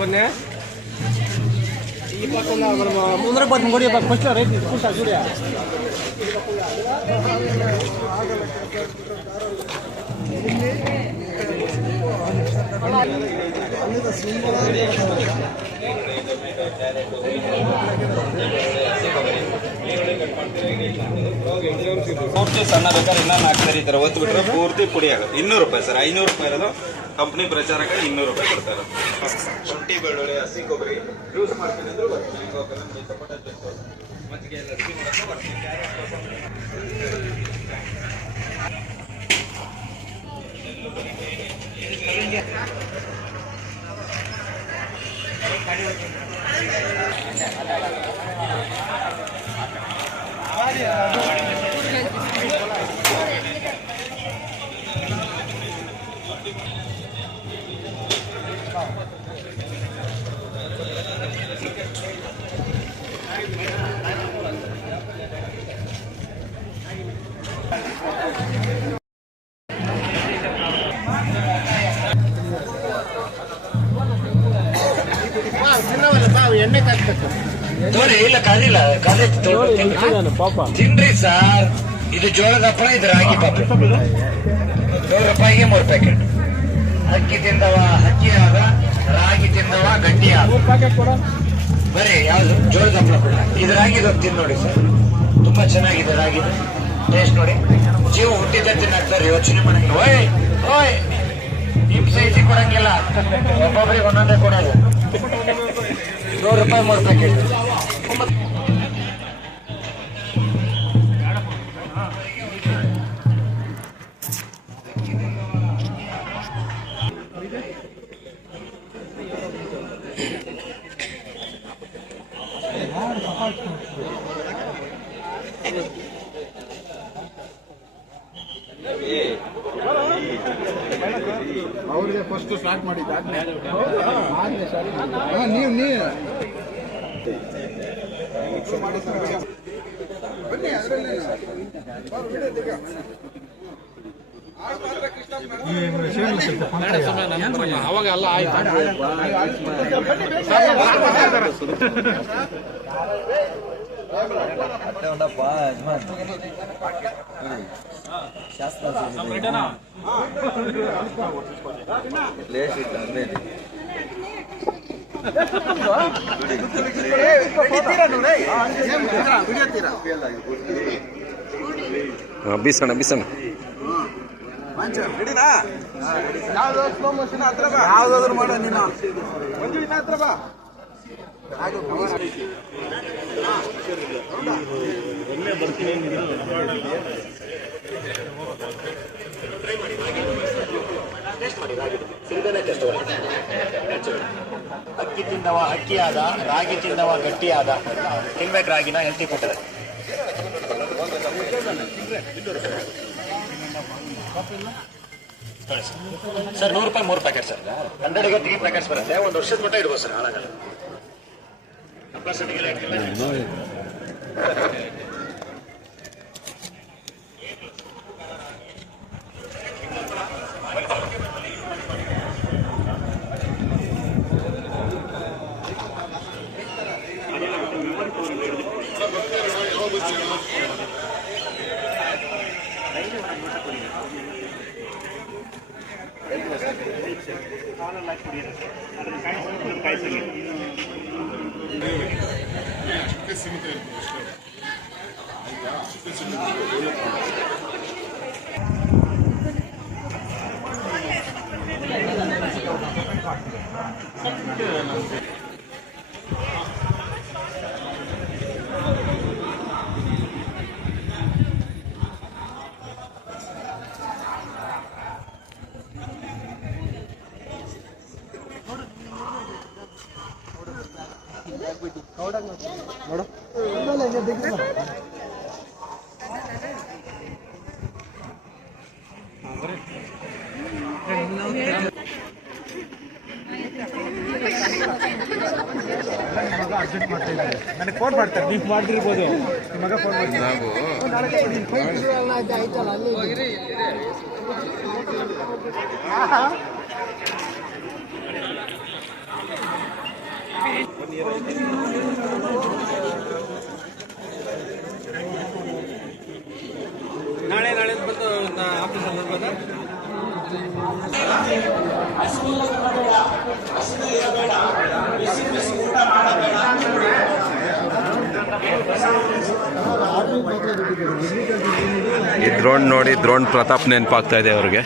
ಮುಂದೆ ಬಂದು ನೋಡಿ ಫಸ್ಟ್ ರೈಟ್ ಕೂಟ ಸೂರ್ಯ ಪೂರ್ತಿ ಸಣ್ಣ ಬೇಕಾದ್ರೆ ಇನ್ನೂ 4 ಸರಿ ಈ ಥರ ಒತ್ತು ಬಿಟ್ಟರೆ ಪೂರ್ತಿ ಪುಡಿ ಆಗುತ್ತೆ. 200 ರೂಪಾಯಿ ಸರ್, 500 ರೂಪಾಯಿ ಇರೋದು ಕಂಪ್ನಿ ಪ್ರಚಾರಕ್ಕೆ 200 ರೂಪಾಯಿ ಕೊಡ್ತಾರೆ. ಶುಂಠಿ ಬೆಳ್ಳುಳ್ಳಿ ಹಸಿ ಕೊಬ್ಬರಿ ಯೂಸ್ ಮಾಡ್ತೀನಿ ಅಂದ್ರೆ ಮಜ್ಜಿಗೆ ಎಲ್ಲ ರೆಡಿ ಮಾಡೋದು ನೋಡಿ ಇಲ್ಲ ಕಾಲಿಲ್ಲ ಕಾಲಿ ತಿನ್ರಿ ಸರ್. ಇದು ಜೋಳದ ಹಪ್ಪಳ, ಇದು ರಾಗಿ ಪಾಪ. 100 ರೂಪಾಯಿಗೆ 3 ಪ್ಯಾಕೆಟ್. ಅಕ್ಕಿ ತಿಂದವ ಅಕ್ಕಿ ಆದ, ರಾಗಿ ತಿಂದವ ಗಟ್ಟಿ ಆದ. ಬರೀ ಯಾವ್ದು ಜೋಳದ ಹಪ್ಪಳ ಕೊಡ. ಇದು ರಾಗಿದು ತಿಂದು ನೋಡಿ ಸರ್, ತುಂಬಾ ಚೆನ್ನಾಗಿದೆ ರಾಗಿದು ಟೇಸ್ಟ್ ನೋಡಿ. ಜೀವ ಹುಟ್ಟಿದ್ದ ತಿನ್ನಾಕ್ತಾರೆ, ಯೋಚನೆ ಮಾಡಂಗಿಲ್ಲ. ಓಯ್ ಓಯ್ ಹಿಂಸೆ ಇಸಿ ಕೊಡಂಗಿಲ್ಲ, ಒಬ್ಬೊಬ್ಬರಿಗೆ ಒಂದೊಂದೇ ಕೊಡೋದು. 100 ರೂಪಾಯಿ 3 ಪ್ಯಾಕೆಟ್. ಅವ್ರಿಗೆ ಫಸ್ಟ್ ಸ್ಟಾರ್ಟ್ ಮಾಡಿದ್ದ ನೀವು ಬನ್ನಿ ಅದರಲ್ಲಿ ಅವಾಗ ಎಲ್ಲ ಆಯ್ತು. ಬೀಸೋಣ ಬೀಸೋಣ ಯಾವ್ದಾದ್ರು ಮಾಡೋ ನೀನು ಹತ್ರ ಬಾ. ಅಕ್ಕಿ ತಿಂದವ ಅಕ್ಕಿ ಆದ, ರಾಗಿ ತಿಂದವ ಗಟ್ಟಿ ಆದ. ತಿನ್ಬೇಕು ರಾಗಿನ, ಹೆಲ್ತಿ ಕೊಟ್ಟರೆ. ಸರ್ 100 ರೂಪಾಯಿ 3 ಪ್ಯಾಕೆಟ್ ಸರ್. 100ಗೆ 3 ಪ್ಯಾಕೆಟ್ಸ್ ಬರುತ್ತೆ. 1 ವರ್ಷದ ಮಟ್ಟ ಇಡ್ಬೋದು ಸರ್, ಹಾಳಾಗಲ್ಲ. ನೋಡು ಅರ್ಜೆಂಟ್ ಮಾಡ್ತಾ ಇದ್ದಾರೆ. ನನಗೆ ಫೋನ್ ಮಾಡ್ತಾರೆ, ನೀವು ಮಾಡ್ತಿರ್ಬೋದು. ನಿಮ್ಮ ಮಗ ಫೋನ್ ಮಾಡ್ತಾರೆ. ನಾಳೆ ಬಂದು ಆಫೀಸಲ್ಲಿ ಬರ್ಬೋದಾ? ಈ ದ್ರೋಣ್ ನೋಡಿ ದ್ರೋಣ್ ಪ್ರತಾಪ್ ನೆನಪಾಗ್ತಾ ಇದೆ ಅವ್ರಿಗೆ.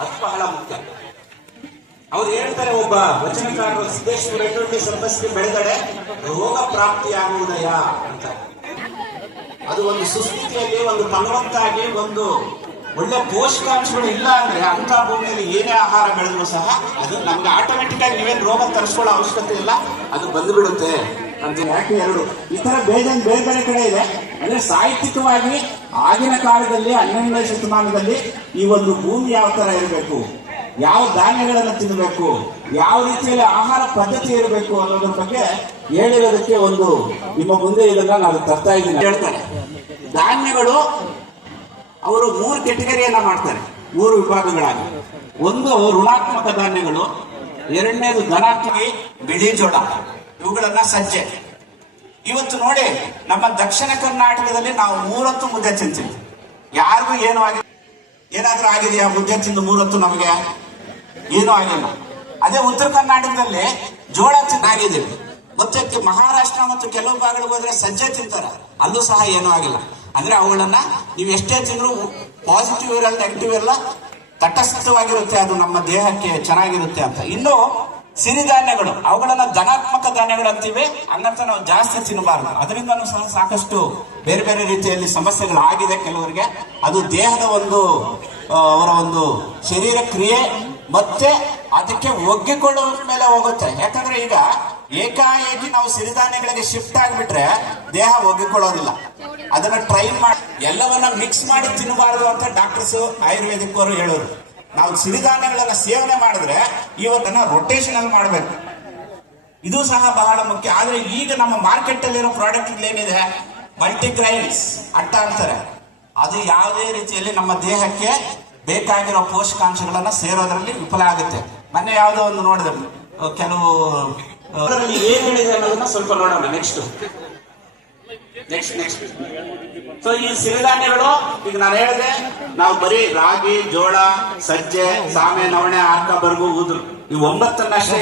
ಅದು ಬಹಳ ಮುಖ್ಯ. ಅವ್ರು ಹೇಳ್ತಾರೆ, ಒಬ್ಬ ವಚನಕಾರರು ಸಿದ್ದೇಶ್ವರ ರೆಡ್ಡಿ ಸಂಬಸ್ಗೆ ಬೆಳೆದಡೆ ರೋಗ ಪ್ರಾಪ್ತಿಯಾಗುವುದಯ ಅಂತ. ಅದು ಒಂದು ಸುಸ್ಥಿತಿಯಲ್ಲಿ, ಒಂದು ಫಲವತ್ತಾಗಿ, ಒಂದು ಒಳ್ಳೆ ಪೋಷಕಾಂಶಗಳು ಇಲ್ಲ ಅಂದ್ರೆ ಅಂತ ಭೂಮಿಯಲ್ಲಿ ಏನೇ ಆಹಾರ ಬೆಳೆದ್ರು ಸಹ ಅದು ನಮ್ಗೆ ಆಟೋಮೆಟಿಕ್ ಆಗಿ ನೀವೇನು ರೋಗ ತರಿಸ್ಕೊಳ್ಳೋ ಅವಶ್ಯಕತೆ ಇಲ್ಲ, ಅದು ಬಂದು ಬಿಡುತ್ತೆ ಅಂತ. ಯಾಕೆ ಎರಡು ಈ ತರ ಬೇರೆ ಬೇರೆ ಕಡೆ ಇದೆ ಅಂದ್ರೆ ಸಾಹಿತ್ಯಿಕವಾಗಿ ಆಗಿನ ಕಾಲದಲ್ಲಿ 11ನೇ ಶತಮಾನದಲ್ಲಿ ಈ ಒಂದು ಭೂಮಿ ಯಾವ ತರ ಇರಬೇಕು, ಯಾವ ಧಾನ್ಯಗಳನ್ನು ತಿನ್ನಬೇಕು, ಯಾವ ರೀತಿಯಲ್ಲಿ ಆಹಾರ ಪದ್ಧತಿ ಇರಬೇಕು ಅನ್ನೋದ್ರ ಬಗ್ಗೆ ಹೇಳಿರೋದಕ್ಕೆ ಒಂದು ನಿಮ್ಮ ಮುಂದೆ ಇದನ್ನ ನಾನು ತರ್ತಾ ಇದ್ದೀನಿ. ಹೇಳ್ತಾರೆ, ಧಾನ್ಯಗಳು ಅವರು 3 ಕೆಟಗರಿಯನ್ನ ಮಾಡ್ತಾರೆ, 3 ವಿಭಾಗಗಳಾಗಿ. ಒಂದು ಋಣಾತ್ಮಕ ಧಾನ್ಯಗಳು, ಎರಡನೇದು ಧನಾತ್ಮಕ ಬಿಳಿ ಜೋಳ, ಇವುಗಳನ್ನ ಸಜ್ಜೆ. ಇವತ್ತು ನೋಡಿ, ನಮ್ಮ ದಕ್ಷಿಣ ಕರ್ನಾಟಕದಲ್ಲಿ ನಾವು 3 ಹೊತ್ತು ಮುದ್ದೆ ತಿಂತೀವಿ. ಯಾರಿಗೂ ಏನೂ ಆಗಿ ಏನಾದ್ರೂ ಆಗಿದೆಯಾ? ಮುದ್ದೆ ತಿಂದು 3 ಹೊತ್ತು ನಮಗೆ ಏನೂ ಆಗಿಲ್ಲ. ಅದೇ ಉತ್ತರ ಕರ್ನಾಟಕದಲ್ಲಿ ಜೋಳ ತಿನ್ನಾಗಿದ್ದೀವಿ. ಮತ್ತೆ ಮಹಾರಾಷ್ಟ್ರ ಮತ್ತು ಕೆಲವು ಭಾಗಗಳಿಗೆ ಹೋದ್ರೆ ಸಜ್ಜೆ ತಿಂತಾರ, ಅಲ್ಲೂ ಸಹ ಏನೂ ಆಗಿಲ್ಲ. ಅಂದ್ರೆ ಅವುಗಳನ್ನ ನೀವು ಎಷ್ಟೇ ತಿಂದ್ರು ಪಾಸಿಟಿವ್ ಇರಲ್ಲ, ನೆಗೆಟಿವ್ ಇರಲ್ಲ, ತಟಸ್ಥವಾಗಿರುತ್ತೆ, ಅದು ನಮ್ಮ ದೇಹಕ್ಕೆ ಚೆನ್ನಾಗಿರುತ್ತೆ ಅಂತ. ಇನ್ನು ಸಿರಿಧಾನ್ಯಗಳು, ಅವುಗಳನ್ನ ಧನಾತ್ಮಕ ಧಾನ್ಯಗಳು ಅಂತೀವಿ. ಹಂಗಂತ ನಾವು ಜಾಸ್ತಿ ತಿನ್ನಬಾರದು. ಅದರಿಂದನೂ ಸಹ ಸಾಕಷ್ಟು ಬೇರೆ ಬೇರೆ ರೀತಿಯಲ್ಲಿ ಸಮಸ್ಯೆಗಳಾಗಿದೆ ಕೆಲವರಿಗೆ. ಅದು ದೇಹದ ಒಂದು ಅವರ ಒಂದು ಶರೀರ ಕ್ರಿಯೆ ಮತ್ತೆ ಅದಕ್ಕೆ ಒಗ್ಗಿಕೊಳ್ಳುವ ಮೇಲೆ ಹೋಗುತ್ತೆ. ಯಾಕಂದ್ರೆ ಈಗ ಏಕಾಏಕಿ ನಾವು ಸಿರಿಧಾನ್ಯಗಳಿಗೆ ಶಿಫ್ಟ್ ಆಗಿಬಿಟ್ರೆ ದೇಹ ಒಗ್ಗಿಕೊಳ್ಳೋದಿಲ್ಲ. ಅದನ್ನ ಟ್ರೈನ್ ಮಾಡಿ ಎಲ್ಲವನ್ನ ಮಿಕ್ಸ್ ಮಾಡಿ ತಿನ್ನಬಾರದು ಅಂತ ಡಾಕ್ಟರ್ಸ್ ಆಯುರ್ವೇದಿಕ್ ಅವರು ಹೇಳೋರು. ನಾವು ಸಿರಿಧಾನ್ಯಗಳನ್ನ ಸೇವನೆ ಮಾಡಿದ್ರೆ ಇವತ್ತನ್ನ ರೊಟೇಷನ್ ಅಲ್ಲಿ ಮಾಡಬೇಕು. ಇದು ಸಹ ಬಹಳ ಮುಖ್ಯ. ಆದ್ರೆ ಈಗ ನಮ್ಮ ಮಾರ್ಕೆಟ್ ಅಲ್ಲಿರೋ ಪ್ರಾಡಕ್ಟ್ ಏನಿದೆ, ಮಲ್ಟಿಗ್ರೈನ್ಸ್ ಅಟ್ಟ ಅಂತಾರೆ, ಅದು ಯಾವುದೇ ರೀತಿಯಲ್ಲಿ ನಮ್ಮ ದೇಹಕ್ಕೆ ಬೇಕಾಗಿರೋ ಪೋಷಕಾಂಶಗಳನ್ನ ಸೇರೋದ್ರಲ್ಲಿ ವಿಫಲ ಆಗುತ್ತೆ. ಮೊನ್ನೆ ಯಾವುದೋ ಒಂದು ನೋಡಿದೆ, ಕೆಲವು ಅದರಲ್ಲಿ ಏನ್ ಹೇಳಿದೆ ಅನ್ನೋದನ್ನ ಸ್ವಲ್ಪ ನೋಡೋಣ. ನೆಕ್ಸ್ಟ್ ಸೊ ಈ ಸಿರಿಧಾನ್ಯಗಳು, ಈಗ ನಾನು ಹೇಳಿದೆ, ನಾವು ಬರೀ ರಾಗಿ, ಜೋಳ, ಸಜ್ಜೆ, ಸಾಮೆ, ನವಣೆ, ಆರ್ಕ, ಬರ್ಗು, ಊದ್ರು, ಈ 9 ಅಷ್ಟೇ